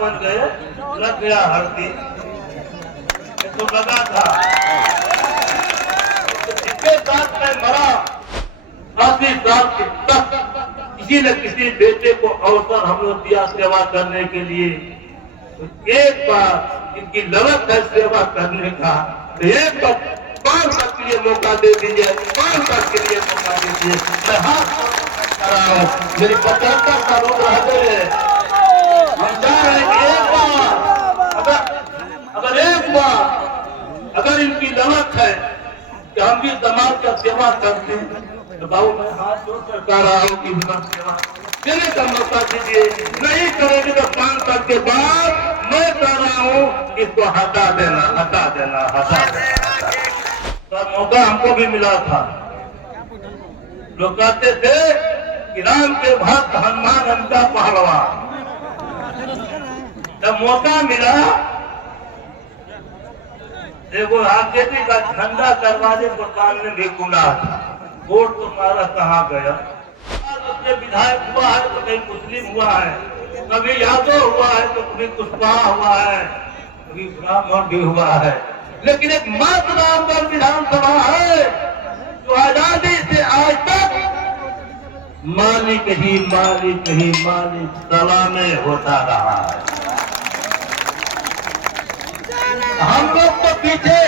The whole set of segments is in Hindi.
बन गए, लग गया हल्दी, तो लगा था जिसके साथ मैं मरा 80 साल तक किसी न किसी बेटे को अवसर हम लोग दिया सेवा करने के लिए। तो एक बार इनकी ललक है सेवा करने का, तो एक बार 5 साल के लिए मौका दे दीजिए, 5 साल के लिए मौका दीजिए। मैं हाथ कर रहा हूँ, मेरी 75 साल उम्र है गए। हम चाह रहे हैं कि एक बार अगर एक बार अगर इनकी ललक है कि हम भी समाज का सेवा करते हैं, तो बाबू मैं हाथ जोड़ कर कह रहा हूँ कि उनका सेवा देने का मौका दीजिए। नहीं करेंगे तो 5 साल के बाद मैं कह रहा हूँ इसको हटा देना, हटा देना, हटा देना। तो मौका हमको भी मिला था। लोग कहते थे कि राम के भक्त हनुमान उनका पहलवान। जब मौका मिला, देखो आरजेडी का झंडा दरवाजे पर बांधने भी गुना था। वोट तुम्हारा कहाँ गया? उसके विधायक हुआ है तो कहीं मुस्लिम हुआ है, कभी यादव हुआ है तो कभी कुशवाहा हुआ है, कभी ब्राह्मण भी हुआ है, लेकिन एक मात्र रामगढ़ विधानसभा है जो आजादी से आज तक मालिक ही मालिक ही मालिक सलामे होता रहा है। हम लोग तो पीछे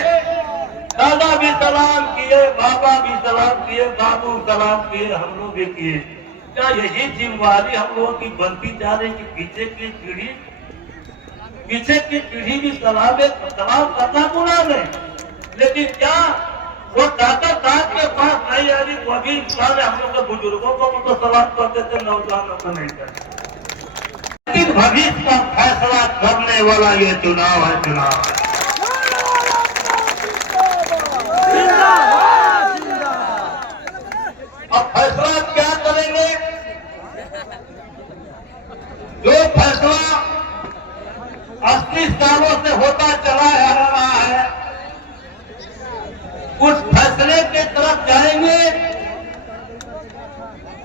दादा भी सलाम किए, बाबा भी सलाम किए, बाबू सलाम किए, हम लोग भी किए। क्या यही जिम्मेवारी हम लोगों की बनती जा रही कि पीछे की पीढ़ी भी सलाम करना गुनाह नहीं, लेकिन क्या वो दादा साहब के पास नहीं आ रही, वो भी इंसान है। हम लोग के बुजुर्गों को तो सलाम करते थे, नौजवानों को नहीं करते। लेकिन भविष्य का फैसला करने वाला ये चुनाव है, चुनाव है। अब फैसला क्या करेंगे? जो फैसला 80 सालों से होता चला आ रहा है, उस फैसले की तरफ जाएंगे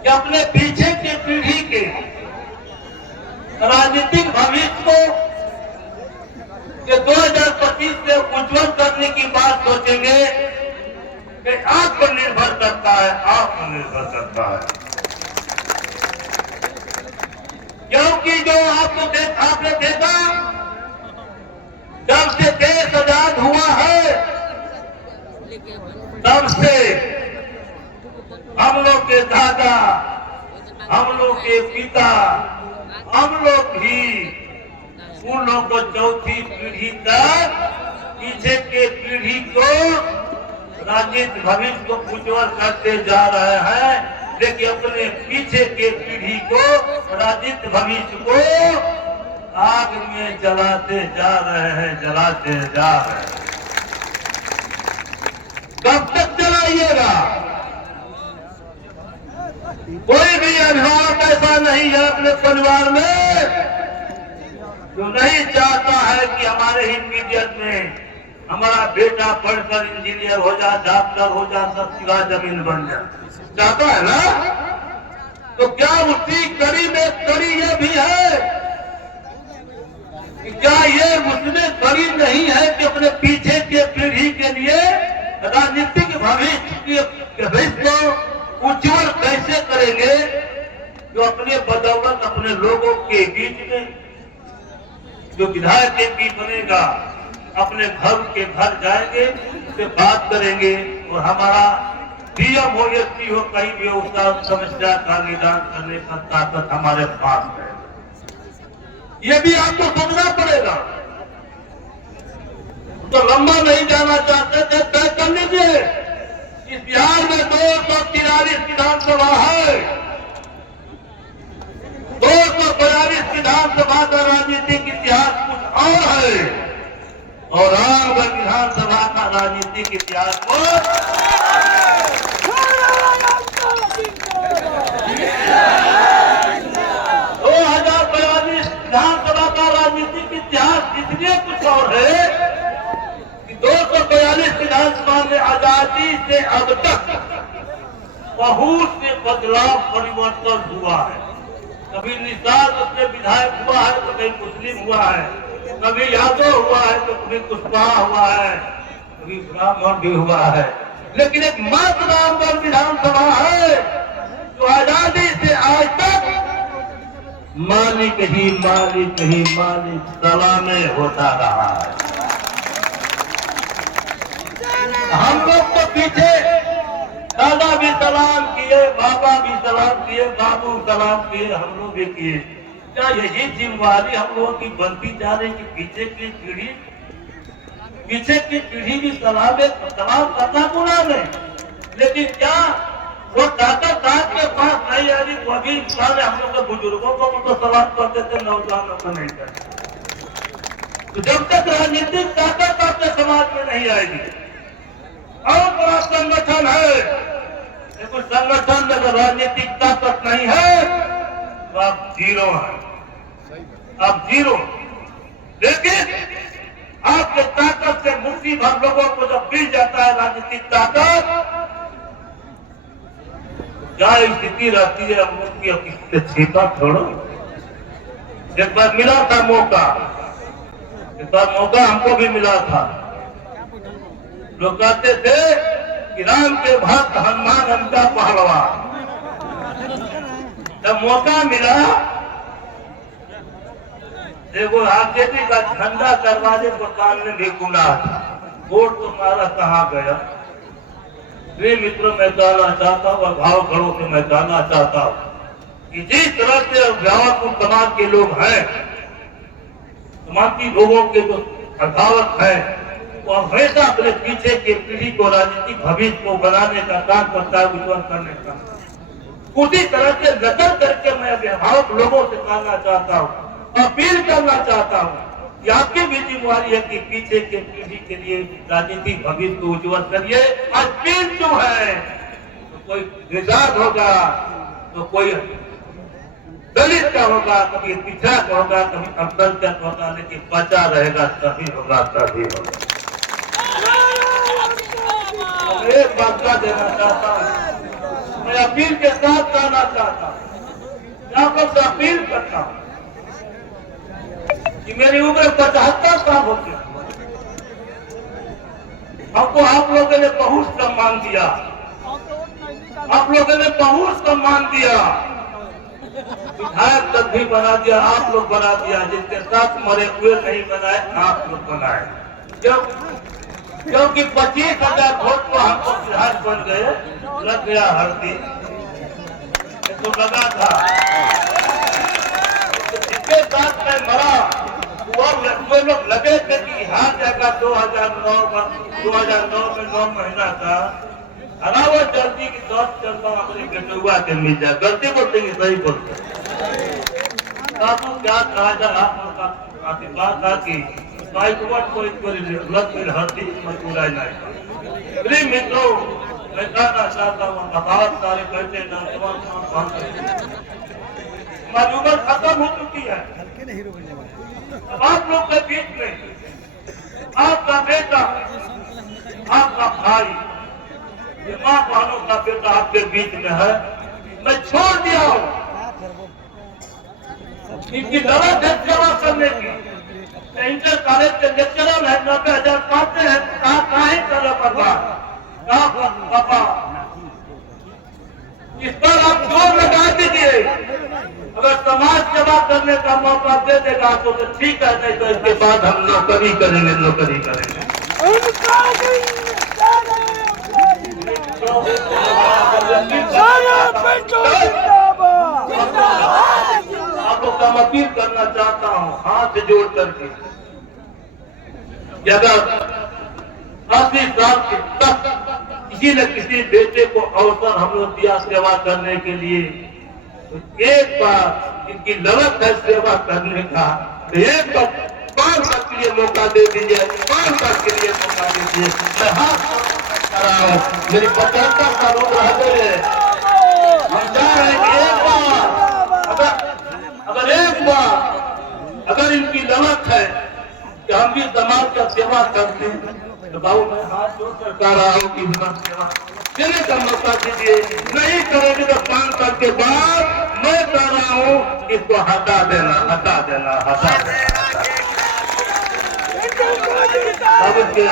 कि अपने पीछे की पीढ़ी के राजनीतिक भविष्य को 2025 से उज्जवल करने की बात सोचेंगे कि आत्मनिर्भर करता है, आत्मनिर्भर करता है। क्योंकि जो आपने देखा जब से देश आजाद हुआ है, तब से हम लोग के दादा, हम लोग के पिता, हम लोग भी उन लोगों को चौथी पीढ़ी तक पीछे के पीढ़ी को राजनीतिक भविष्य को उज्जवल करते जा रहे हैं, लेकिन अपने पीछे के पीढ़ी को राजनीतिक भविष्य को आग में जलाते जा रहे हैं, जलाते जा रहे हैं। कब तक जलाइएगा? कोई भी अभिभावक ऐसा नहीं है अपने परिवार में जो नहीं चाहता है कि हमारे ही पीढ़ी में हमारा बेटा पढ़कर इंजीनियर हो जाए, डॉक्टर हो जाए, सब जगह जमीन बन जाए। चाहता है ना? तो क्या उसी कड़ी में कड़ी ये भी है? क्या ये उसमें कड़ी नहीं है कि अपने पीछे के पीढ़ी के लिए राजनीतिक भविष्य को उज्जवल कैसे करेंगे? जो अपने बदौलत अपने लोगों के बीच में जो विधायक एमपी बनेगा, अपने घर के घर जाएंगे, उससे बात करेंगे और हमारा डीएम हो, एसपी हो, कहीं भी उसका समस्या का निदान करने का ताकत हमारे पास है। ये भी आपको समझना पड़ेगा। तो लंबा नहीं जाना चाहते थे, तय कर लीजिए। इस बिहार में 243 विधानसभा है, 242 विधानसभा का राजनीतिक इतिहास कुछ और है, और रामगढ़ विधानसभा का राजनीतिक इतिहास कुछ 2042 विधानसभा का राजनीतिक इतिहास इसलिए कुछ और है कि 242 विधानसभा में आजादी से अब तक बहुत से बदलाव परिवर्तन हुआ है। कभी निषाद उसमें विधायक हुआ है तो कहीं मुस्लिम हुआ है, कभी यादव हुआ है तो कभी कुशवाहा हुआ है, कभी ब्राह्मण भी हुआ है। लेकिन एक मात्र रामगढ़ विधानसभा है जो आजादी से आज तक मालिक ही मालिक सलामे होता रहा है। हम लोग तो पीछे दादा भी सलाम किए, बाबा भी सलाम किए, बाबू सलाम किए, हम लोग भी किए। क्या यही जिम्मेवारी हम लोगों की बनती जा रही कि पीछे की पीढ़ी भी सलाम करना गुनाह नहीं, लेकिन क्या वो ताकत आपके पास नहीं आ रही? वो भी इंसान है, हम लोग के बुजुर्गों को तो सलाम करते थे, नौजवानों को नहीं करते। तो जब तक राजनीतिक ताकत आपके समाज में नहीं आएगी, और बड़ा संगठन है, लेकिन संगठन में अगर राजनीतिक ताकत नहीं है तो आप जीरो हैं, आप जीरो। लेकिन आपके ताकत से मुट्ठी भर लोगों को जब मिल जाता है राजनीतिक ताकत, क्या स्थिति रहती है हम लोग की? अब किसी से छिपा छोड़ो। एक बार मिला था मौका, एक बार मौका हमको भी मिला था। लोग कहते थे कि राम के भक्त हनुमान हमका पहलवान। जब मौका मिला, देखो आरजेडी का झंडा दरवाजे को सामने भी गुना था, वोट तुम्हारा कहाँ गया? प्रिय मित्रों, मैं कहना चाहता हूँ और भाव खड़ों से मैं कहना चाहता हूँ कि जिस तरह से अभिभावक समाज के लोग हैं, समाज लोगों के जो अभिभावक हैं, वो हमेशा अपने पीछे की पीढ़ी को राजनीतिक भविष्य को बनाने का काम करता है, उज्जवल करने का। उसी तरह से नजर करके मैं अभिभावक लोगों से कहना चाहता हूँ, अपील करना चाहता हूँ कि आपकी भी जिम्मेवारी है कि पीछे के पीढ़ी के लिए राजनीतिक भविष्य को उज्जवल करिए। आज पीढ़ जो है, तो कोई निजात होगा, तो कोई दलित का होगा, कभी पिछड़ा का होगा, कभी अल्पसंख्यक होगा, लेकिन बचा रहेगा तभी होगा, तभी होगा। एक बात का देना चाहता हूँ, मैं अपील के साथ कहना चाहता हूँ, यहाँ पर अपील करता हूँ कि मेरी उम्र 75 साल हो गई, हमको आप लोगों ने बहुत सम्मान दिया, आप लोगों ने बहुत सम्मान दिया, विधायक तक भी बना दिया, आप लोग बना दिया, जिसके साथ मरे हुए नहीं बनाए, आप लोग बनाए। क्योंकि 25,000 वोट को हमको विधायक बन गए, लग गया हल्दी, तो लगा था जिसके साथ मैं मरा वो लोग लगे थे कि हार जाएगा। 2009 में 9 महीना था, वो जल्दी की 10 चलता अपने बेटुआ के मिल जाए। गलती बोलते हैं, सही बोलते क्या कहा जाए? आपका आशीर्वाद था कि मित्रों, मैं कहना चाहता हूँ, बहुत सारे बैठे नौजवान हमारी उम्र खत्म हो चुकी है। अब आप लोग के बीच में आपका बेटा, आपका भाई, माँ बहनों का बेटा आपके बीच में है, मैं छोड़ दिया हूँ इनकी जरूरत है सेवा करने की। इंटर कॉलेज के लेक्चरर है, 90,000 पाते हैं, कहाँ ही कर पापा, इस पर आप जोर लगा दीजिए। अगर समाज सेवा करने का मौका दे देगा तो ठीक है, नहीं तो इसके बाद हम नौकरी करेंगे। आपको का अपील करना चाहता हूँ हाथ जोड़ करके, अगर 80 साल तक किसी न किसी बेटे को अवसर हम लोग दिया सेवा करने के लिए, तो एक बार इनकी ललक है सेवा करने का, तो एक बार 5 साल के लिए मौका दे दीजिए, 5 साल के लिए मौका दीजिए। मैं हाथ रहा हूँ, मेरी 75 साल उम्र रह गए, हम जा रहे हैं। एक बार अगर इनकी ललक है कि हम भी समाज का सेवा करते हैं, तो बाबू मैं हाथ जोड़ कर कह रहा हूँ कि सेवा देने का मौका दीजिए। नहीं करेंगे तो 5 साल के बाद मैं कह रहा हूँ इसको हटा देना, हटा देना, हटा देना। अब इसके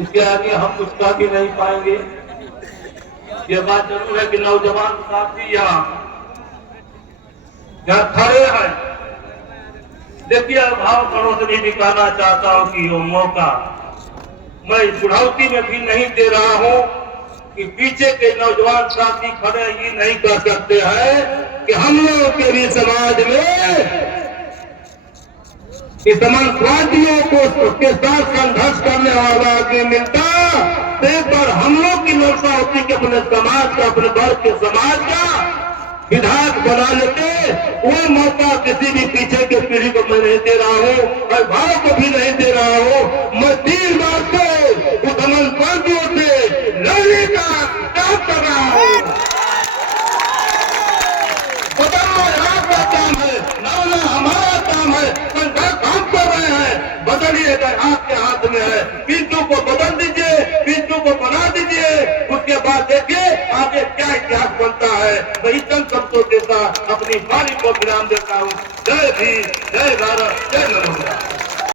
इसके आगे हम कुछ कह भी नहीं पाएंगे। ये बात जरूर है कि नौजवान साथी यहाँ खड़े हैं। देखिए भाव पड़ोसनी भी कहना चाहता हूँ कि वो मौका मैं इस बुढ़ावती में भी नहीं दे रहा हूँ कि पीछे के नौजवान साथी खड़े ये नहीं कह सकते हैं कि हम लोगों के भी समाज में इस समाजवादियों को उसके साथ संघर्ष करने वाला आदमी मिलता तो एक बार हम लोग की मंशा होती कि अपने समाज का, अपने वर्ग के समाज का विधायक बना लेते। वो मौका किसी भी पीछे के पीढ़ी को मैं नहीं दे रहा हूँ और भारत को भी नहीं दे रहा हूँ। मैं 3 बार से उस समाजवादियों से लड़ने का काम कर रहा हूँ। बदलना आपका काम है, लड़ना हमारा काम है। संघर्ष हम कर रहे हैं, बदलिएगा आपके हाथ में है। बिंदु को बदल दीजिए, बिंदु को बना दीजिए, उसके बाद देखिए आगे क्या इतिहास बनता है। मैं इन शब्दों के साथ अपनी वाणी को विराम देता हूँ। जय भीम, जय भारत, जय नमो।